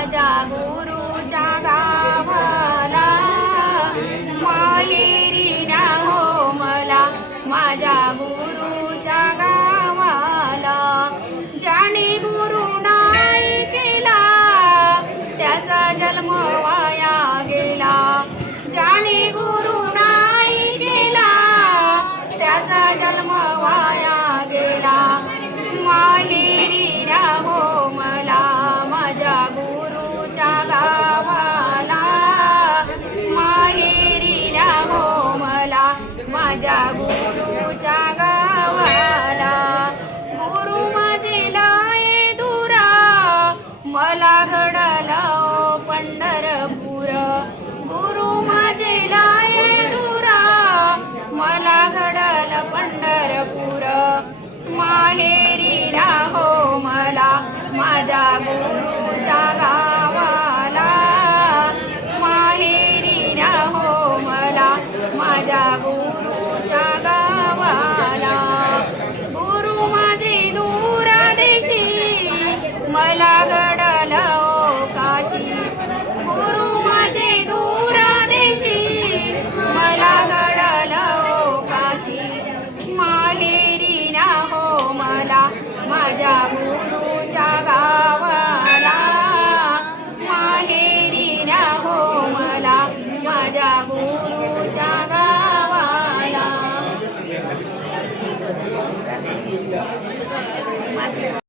माझ्या गुरुच्या गावाला. माहेरी ना हो मला माझ्या गुरुच्या गावाला. ज्याने गुरु नाही केला त्याचा जन्म वाया गेला. ज्याने गुरु नाही केला त्याचा जन्म वाया माझ्या गुरुच्या गावाला. गुरु माझे लाये दुरा. मला घडला पंढरपूर. गुरु माझे लाये दुरा. मला घडल पंढरपूर. माहे मला घडल काशी. गुरु माझे दूरा देशी मला घडल काशी. माहेरी हो मला माझ्या गुरुच्या गावाला. माहेरी हो मला माझ्या गुरुच्या गावाला.